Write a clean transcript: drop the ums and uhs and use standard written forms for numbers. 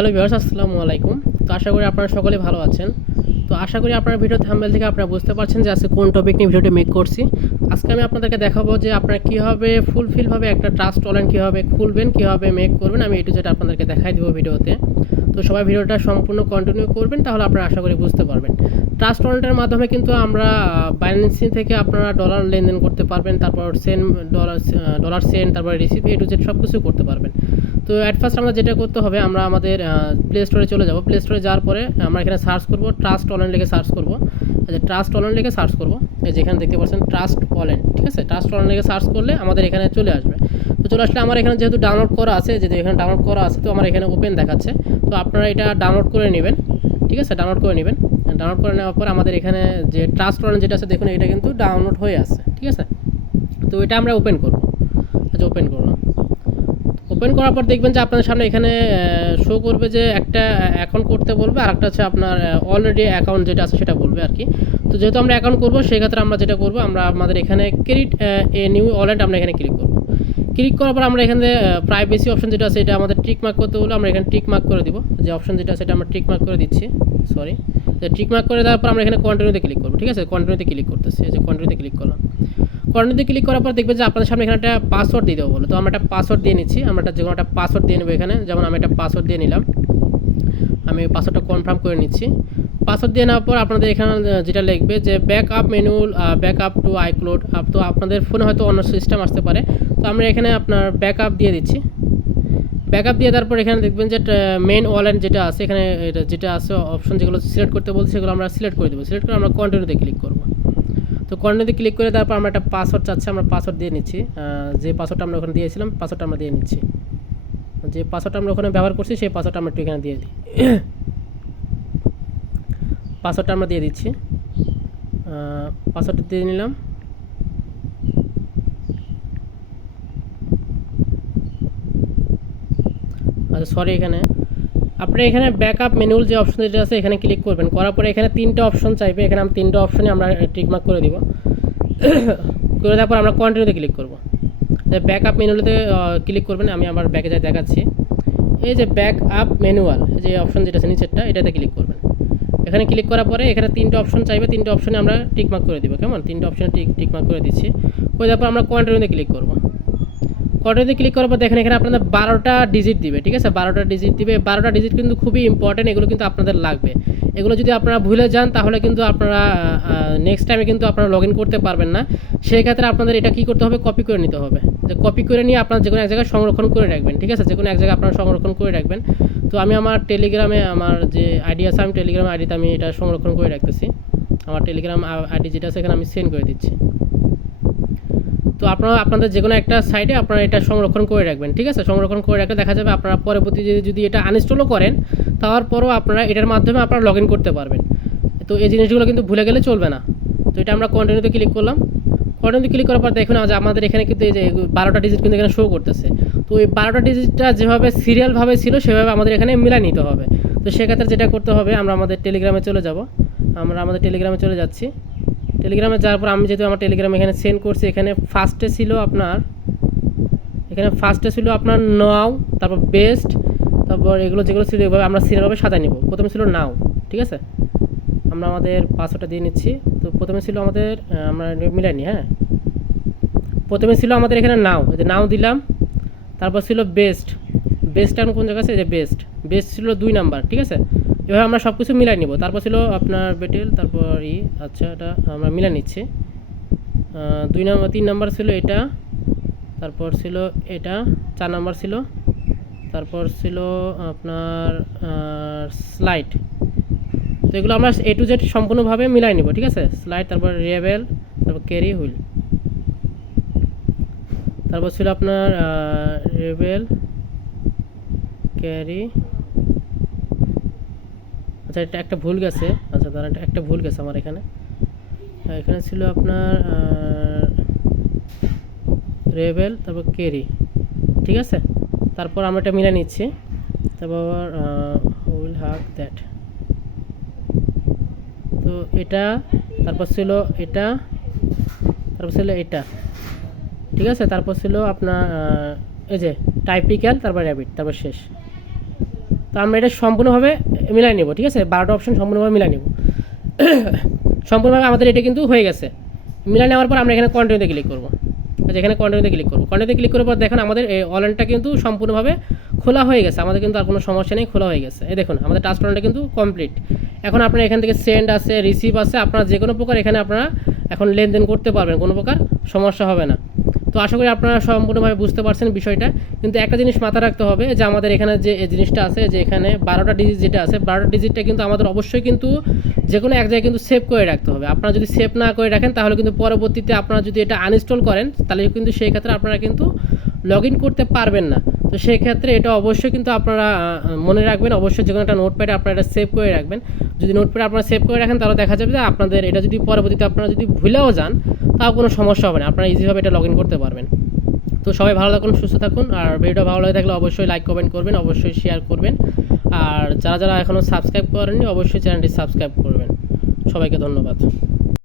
Hello viewers, আসসালামু আলাইকুম। তো আশা করি আপনারা সকলে ভালো আছেন। তো আশা করি আপনারা ভিডিও থাম্বনেল থেকে আপনারা বুঝতে পারছেন যে আজকে কোন টপিক নিয়ে ভিডিওটি মেক করছি। আজকে আমি আপনাদেরকে দেখাবো যে আপনারা কীভাবে ফুলফিলভাবে একটা ট্রাস্ট ওয়ালেট কীভাবে খুলবেন, কীভাবে মেক করবেন। আমি যেটা আপনাদেরকে দেখাই দেবো ভিডিওতে। তো সবাই ভিডিওটা সম্পূর্ণ কন্টিনিউ করবেন, তাহলে আপনারা আশা করি বুঝতে পারবেন। ট্রাস্ট ওয়ালেটের মাধ্যমে কিন্তু আমরা বাইন্যান্স থেকে আপনারা ডলার লেনদেন করতে পারবেন, তারপর ডলার সেন্ড, তারপর রিসিভ সব কিছু করতে পারবেন। তো অ্যাট ফার্স্ট আমরা যেটা করতে হবে, আমরা আমাদের প্লে স্টোরে চলে যাব। প্লে স্টোরে যাওয়ার পরে আমরা এখানে সার্চ করব, ট্রাস্ট ওয়ালেট লিখে সার্চ করব। ট্রাস্ট ওয়ালেট লিখে সার্চ করব, যেখানে দেখতে পাচ্ছেন ট্রাস্ট ওয়ালেট, ঠিক আছে। ট্রাস্ট ওয়ালেট লিখে সার্চ করলে আমাদের এখানে চলে আসবে। তো চলে আসলে আমার এখানে যেহেতু ডাউনলোড করা আছে, এখানে ডাউনলোড করা আছে, তো আমার এখানে ওপেন দেখাচ্ছে। তো আপনারা এটা ডাউনলোড করে নেবেন, ঠিক আছে। ডাউনলোড করে নেবেন। ডাউনলোড করে নেওয়ার পর আমাদের এখানে যে ট্রাস্ট ওয়ালেট যেটা আছে দেখুন, এটা কিন্তু ডাউনলোড হয়ে আছে, ঠিক আছে। তো এটা আমরা ওপেন করব। আচ্ছা, ওপেন করলাম। ওপেন করার পর দেখবেন যে আপনাদের সামনে এখানে শো করবে যে একটা অ্যাকাউন্ট করতে বলবে, আর একটা হচ্ছে আপনার অলরেডি অ্যাকাউন্ট যেটা আছে সেটা বলবে আর কি। তো যেহেতু আমরা অ্যাকাউন্ট করবো, সেই ক্ষেত্রে আমরা যেটা করবো, আমরা আমাদের এখানে ক্রেডিট এ নিউ ওয়ালেট আমরা এখানে ক্লিক করবো। ক্লিক করার পর আমরা এখানে প্রাইভেসি অপশন যেটা আছে এটা আমাদের টিক মার্ক করতে বলে আমরা এখানে টিক মার্ক করে দিব। যে অপশন যেটা আছে এটা আমরা টিক মার্ক করে দিচ্ছি, সরি। টিক মার্ক করে দেওয়ার পর আমরা এখানে কন্টিনিউতে ক্লিক করবো, ঠিক আছে। কন্টিনিউতে ক্লিক করতেছি, এই যে কন্টিনিউতে ক্লিক করলাম। কন্টিনিউতে ক্লিক করার পর দেখবেন যে আপনাদের সামনে এখানে একটা পাসওয়ার্ড দিয়ে দেবো বলে। তো আমরা একটা পাসওয়ার্ড দিয়ে নিচ্ছি, আমরা যে কোনো একটা পাসওয়ার্ড দিয়ে নেবো এখানে। যেমন আমি একটা পাসওয়ার্ড দিয়ে নিলাম, আমি পাসওয়ার্ডটা কনফার্ম করে নিচ্ছি। পাসওয়ার্ড দিয়ে নেওয়ার পর আপনাদের এখানে যেটা লিখবে যে backup manual backup to iCloud. তো আপনাদের ফোনে হয়তো অন্য সিস্টেম আসতে পারে, তো আমরা এখানে আপনার ব্যাকআপ দিয়ে দিচ্ছি। ব্যাকআপ দিয়ে তারপর এখানে দেখবেন যে মেইন ওয়ালেট যেটা আছে এখানে, যেটা আছে অপশন যেগুলো সিলেক্ট করতে বলছে সেগুলো আমরা সিলেক্ট করে দেবো। সিলেক্ট করে আমরা কন্টিনিউতে ক্লিক করবো। তো কন্টিনিউতে ক্লিক করে তারপর আমরা একটা পাসওয়ার্ড চাচ্ছি, আমরা পাসওয়ার্ড দিয়ে নিচ্ছি। যে পাসওয়ার্ডটা আমরা ওখানে দিয়েছিলাম পাসওয়ার্ডটা আমরা দিয়ে নিচ্ছি। যে পাসওয়ার্ডটা আমরা ওখানে ব্যবহার করছি সেই পাসওয়ার্ডটা আমরা একটু এখানে দিয়ে দিই। পাসওয়ার্ডটা আমরা দিয়ে দিচ্ছি। পাসওয়ার্ডটা দিয়ে নিলাম। আচ্ছা, সরি, এখানে আপনি এখানে ব্যাকআপ ম্যানুয়াল যে অপশন যেটা আছে এখানে ক্লিক করবেন। করার পরে এখানে তিনটে অপশন চাইবে, এখানে আমরা তিনটে অপশনে আমরা টিকমার্ক করে দিব। করে দেওয়ার পর আমরা কন্টিনিউতে ক্লিক করব। ব্যাকআপ ম্যানুয়ালতে ক্লিক করবেন। আমি আমার ব্যাকে যাই দেখাচ্ছি। এই যে ব্যাকআপ ম্যানুয়াল যে অপশন যেটা আছে নিচেরটা, এটাতে ক্লিক করবেন। এখানে ক্লিক করার পরে এখানে তিনটে অপশন চাইবে, তিনটে অপশনে আমরা টিকমার্ক করে দিব। কেমন, তিনটে অপশনে টিকমার্ক করে দিচ্ছি। করে দেওয়ার পর আমরা কন্টিনিউতে ক্লিক করব। কন্টিনিউতে ক্লিক করার পর দেখেন এখানে আপনাদের 12টা ডিজিট দিবে, ঠিক আছে। 12টা ডিজিট দিবে। 12টা ডিজিট কিন্তু খুবই ইম্পর্টেন্ট, এগুলো কিন্তু আপনাদের লাগবে। এগুলো যদি আপনারা ভুলে যান তাহলে কিন্তু আপনারা নেক্সট টাইমে কিন্তু আপনারা লগ ইন করতে পারবেন না। সেই ক্ষেত্রে আপনাদের এটা কী করতে হবে, কপি করে নিতে হবে। যে কপি করে নিয়ে আপনারা যে কোনো এক জায়গায় সংরক্ষণ করে রাখবেন, ঠিক আছে। যে কোনো এক জায়গায় আপনারা সংরক্ষণ করে রাখবেন। তো আমি আমার টেলিগ্রামে আমার যে আইডি আছে, আমি টেলিগ্রাম আইডিতে আমি এটা সংরক্ষণ করে রাখতেছি। আমার টেলিগ্রাম আইডি যেটা আছে এখানে আমি সেন্ড করে দিচ্ছি। তো আপনারা আপনাদের যে কোনো একটা সাইটে আপনারা এটা সংরক্ষণ করে রাখবেন, ঠিক আছে। সংরক্ষণ করে রাখলে দেখা যাবে আপনারা পরবর্তী যদি এটা আনইনস্টলও করেন তারপরও আপনারা এটার মাধ্যমে আপনারা লগ ইন করতে পারবেন। তো এই জিনিসগুলো কিন্তু ভুলে গেলে চলবে না। তো এটা আমরা কন্টিনিউতে ক্লিক করলাম। কন্টিনিউতে ক্লিক করার পর দেখুন যে আমাদের এখানে কিন্তু এই যে 12টা ডিজিট কিন্তু এখানে শো করতেছে। তো এই 12টা ডিজিটটা যেভাবে সিরিয়ালভাবে ছিল সেভাবে আমাদের এখানে মিলাই নিতে হবে। তো সেক্ষেত্রে যেটা করতে হবে, আমরা আমাদের টেলিগ্রামে চলে যাব। আমরা আমাদের টেলিগ্রামে চলে যাচ্ছি। টেলিগ্রামে যাওয়ার পর আমি যেহেতু আমার টেলিগ্রাম এখানে সেন্ড করছি, এখানে ফার্স্টে ছিল আপনার নাও, তারপর বেস্ট, তারপর এগুলো যেগুলো ছিল এভাবে আমরা সিরিয়ালভাবে সাজাই নেব। প্রথমে ছিল নাও, ঠিক আছে। আমরা আমাদের পাসওয়ার্ডটা দিয়ে নিচ্ছি। তো প্রথমে ছিল আমাদের আমরা মিলাই নিই, হ্যাঁ। প্রথমে ছিল আমাদের এখানে নাও, যে নাও দিলাম। তারপর ছিল বেস্টটা কোন জায়গা আছে, যে বেস্ট ছিল 2 নাম্বার, ঠিক আছে। এভাবে আমরা সব কিছু মিলাই নিব। তারপর ছিল আপনার বেটেল, তারপর আচ্ছা এটা আমরা মিলাই নিচ্ছি। 3 নাম্বার ছিল এটা, তারপর ছিল এটা 4 নাম্বার ছিল, তারপর ছিল আপনার স্লাইড। তো এগুলো আমরা A to Z সম্পূর্ণভাবে মিলাই নিব, ঠিক আছে। স্লাইড, তারপর রেবেল, তারপর ক্যারি হুইল, তারপর ছিল আপনার রেবেল ক্যারি। আচ্ছা, এটা একটা ভুল গেছে। আচ্ছা দাঁড়ান, একটা ভুল গেছে আমার এখানে ছিল আপনার রেবেল, তারপর ক্যারি, ঠিক আছে। তারপর আমরা এটা মিলে নিচ্ছি। তারপর উইল হ্যাভ দ্যাট। তো এটা, তারপর ছিল এটা, তারপর ছিল এটা, ঠিক আছে। তারপর ছিল আপনার এই যে টাইপিক্যাল, তারপর র্যাবিট, তারপর শেষ। তো আমরা এটা সম্পূর্ণভাবে মিলাই নেব, ঠিক আছে, 12টা অপশন সম্পূর্ণভাবে মিলাই নেব। সম্পূর্ণভাবে আমাদের এটা কিন্তু হয়ে গেছে। মিলাই নেওয়ার পর আমরা এখানে কন্টিনিউতে ক্লিক করবো। এখানে কন্টিনিউতে ক্লিক করবো। কন্টিনিউতে ক্লিক করার পর দেখেন আমাদের এই ওয়ালেটটা কিন্তু সম্পূর্ণভাবে খোলা হয়ে গেছে, আমাদের কিন্তু আর কোনো সমস্যা নেই, খোলা হয়ে গেছে। এই দেখুন আমাদের ট্রান্সফারটা কিন্তু কমপ্লিট। এখন আপনার এখান থেকে সেন্ড আছে, রিসিভ আছে, আপনারা যে কোনো প্রকার এখানে আপনারা এখন লেনদেন করতে পারবেন, কোনো প্রকার সমস্যা হবে না। তো আশা করি আপনারা সম্পূর্ণভাবে বুঝতে পারছেন বিষয়টা। কিন্তু একটা জিনিস মাথায় রাখতে হবে যে আমাদের এখানে যে জিনিসটা আছে, যে এখানে 12টা ডিজিট যেটা আছে, 12টা ডিজিটটা কিন্তু আমাদের অবশ্যই কিন্তু যে কোনো এক জায়গায় কিন্তু সেভ করে রাখতে হবে। আপনারা যদি সেভ না করে রাখেন তাহলে কিন্তু পরবর্তীতে আপনারা যদি এটা আনইনস্টল করেন তাহলে কিন্তু সেই ক্ষেত্রে আপনারা কিন্তু লগ ইন করতে পারবেন না। তো সেই ক্ষেত্রে এটা অবশ্যই কিন্তু আপনারা মনে রাখবেন, অবশ্যই যে কোনো একটা নোটপ্যাডে আপনারা এটা সেভ করে রাখবেন। যদি নোটপ্যাডে আপনারা সেভ করে রাখেন তাহলে দেখা যাবে যে আপনাদের এটা যদি পরবর্তীতে আপনারা যদি ভুলেও যান তাও কোনো সমস্যা হবে না, আপনারা ইজিভাবে এটা লগ ইন করতে পারবেন। তো সবাই ভালো থাকুন, সুস্থ থাকুন। আর ভিডিও ভালো লাগে থাকলে অবশ্যই লাইক কমেন্ট করবেন, অবশ্যই শেয়ার করবেন। আর যারা যারা এখনও সাবস্ক্রাইব করেননি অবশ্যই চ্যানেলটি সাবস্ক্রাইব করবেন। সবাইকে ধন্যবাদ।